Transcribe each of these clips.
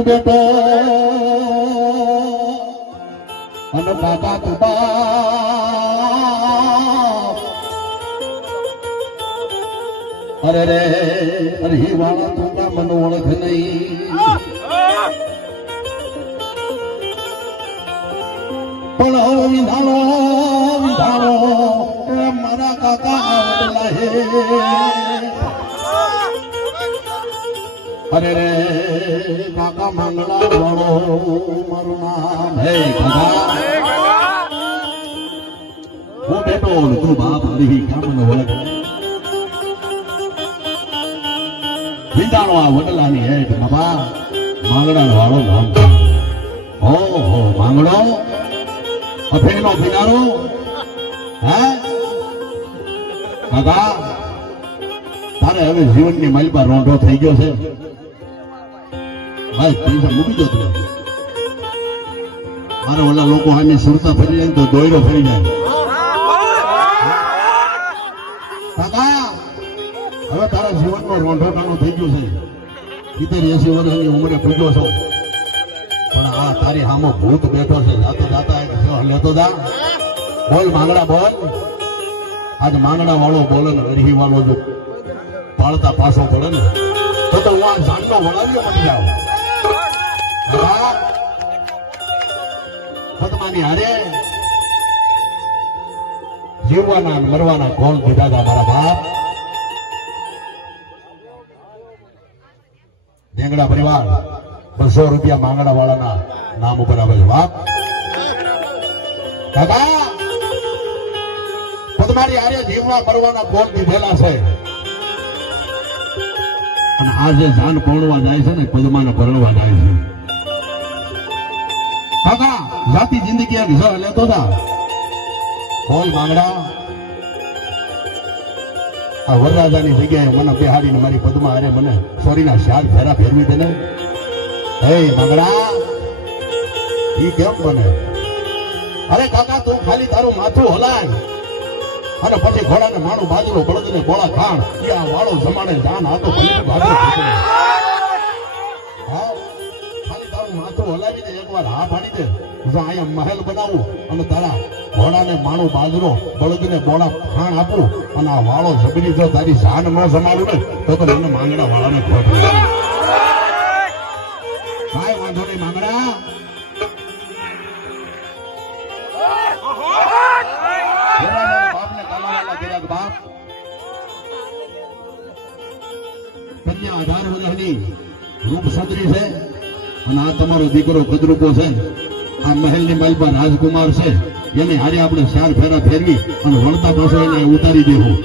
હું બેટો અને કાકા તુબા અરે રે અરહી વાળા તું તુબા મને ઓળખ નહીં. પણ હવે વિધાનો વિધાનો મારા કાકા આવડલા હે. અરે રે કાકા માંગલા વાળો મારું નામ હે હું બેટો તું બાપ હરી કામ ને વિંદાણો આ વડલાની હે બાબા માંગડા વાળો નામ ઓહો માંગડો અફેનો ભિનારો હે બાબા તારે હવે જીવનની મલબા રોંઢો થઈ ગયો છે ભાઈ પૈસા મૂકી દો તમે. મારા ઓલા લોકો આની સુરતા ફરી જાય તો દોયડો ફરી જાય. હવે તારા જીવનમાં રોંઢો થઈ ગયું છે. સિત્તેર એસી વર્ષની ઉંમરે પૂજો છો. પણ આ તારી હામો ભૂત બેઠો છે. જાતો જાતા લેતો જા. બોલ માંગડા, બોલ. આજ માંગડા વાળો બોલે ને અરહી વાળો જો પાળતા પાછો પડે ને, તો તો હું આ ઝાડનો વળાવ્યો મળી જાઉં? જીવવાના મરવાના ગોલ દીધા હતા મારા બાપ. દેંગડા પરિવાર, બસો રૂપિયા માંગડા વાળાના નામ ઉપર આવે છે, બાપ. દાદા પદ્માની હારે જીવવા, મરવાના કોલ દીધેલા છે. અને આ જે જાન પરણવા જાય છે ને, પદ્માને પરણવા જાય છે. કાકા, જાતિ જિંદગી એક જ લેતો હતા બોલ માંગડા આ વરરાજાની જગ્યાએ મને બિહારીને મારી પદ્મા અરે મને સોરીના શાલ ફેરા ફેરવી દે ને હે માંગડા ઈ કેમ બને? અરે કાકા, તું ખાલી તારું માથું હલાય. અને પછી ઘોડાને માણું બાજરો બળદને ગોળા ખાણ. ઈ આ વાળો જમાડે જાન આ તો ભલે બાજરો ફૂટે. હા? ખાલી તારું માથું હલાવીને એકવાર હા પાડી દે. અહીંયા મહેલ બનાવું અને તારા ઘોડાને માણું બાજરો બળદને બોળા ખાણ આપું અને આ વાળો જબરી જો તારી જાન ન તો તો મને વાળાને ખોટ વાંધો નહીં માંગડા ઘોડાના બાપને કાલાવાલા કર્યા કે બાપ કન્યા અને આ તમારો દીકરો ઉતારી દેવું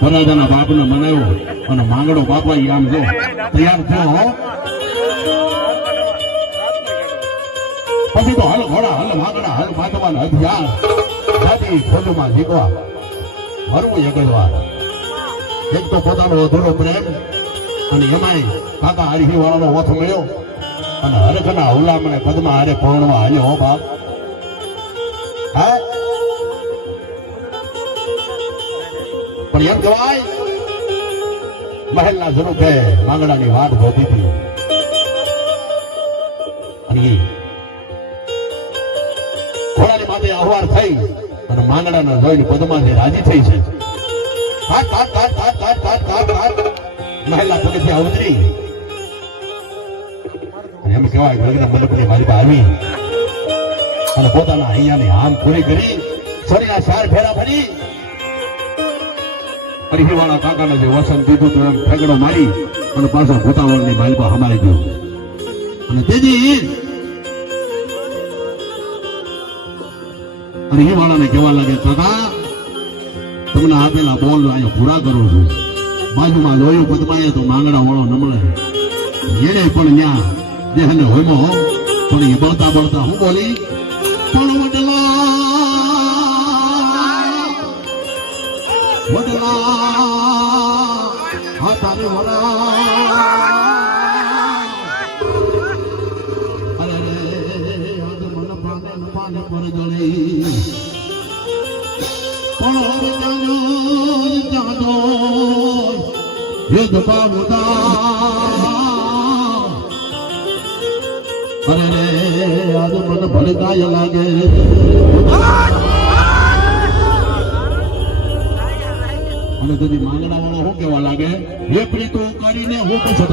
વરરાજાના બાપને મનાવ્યો અને માંગડો બાપા આમ જો, તૈયાર થયો પછી તો હલ, ઘોડા, હલ, માંગડા, હલ માતવાન હથિયાર જાતિ ખોજમાં જીકવા હરવું એક જ વાર એક તો પોતાનો અધૂરો પ્રેમ અને એમાંય કાકા હરહી વાળાનો વથ મળ્યો અને હરખના હુલામણે પદમાં હારે પૌર્ણવા હાલ્યો બાપ. હે? પણ એમ કહેવાય, મહેલના સ્વરૂપે માંગડાની વાત ગોતી હતી. ઈ ઘોડાની માથે અહવાર થઈ. અને માંગડાના જોઈને પદમાજી રાજી થઈ છે. મારી અને પોતાના અહીંયાની આમ પૂરી કરી ફરીના ચાર ફેરા ફરી પરિવાળા કાકાને જે વસન દીધું એમ ફેગડો મારી અને પાછા ભૂતાવળની માલપા હમારી ગયું અને તેજી અને એ વાળાને કહેવા લાગે કાકા તમને આપેલા બોલ અહીંયા પૂરા કરું છું. બાજુમાં લોયું પદમાય તો માંગડા વાળો નમળે એને પણ ન્યા દેહને હોયમો પણ એ બળતા બળતા હું બોલી, પણ વડલા વડલા હા પર જાજો યુદ્ધ ગાય લાગે અને બધી માંગણા વાળો શું કેવા લાગે હે પ્રીતુ કરીને હું પછી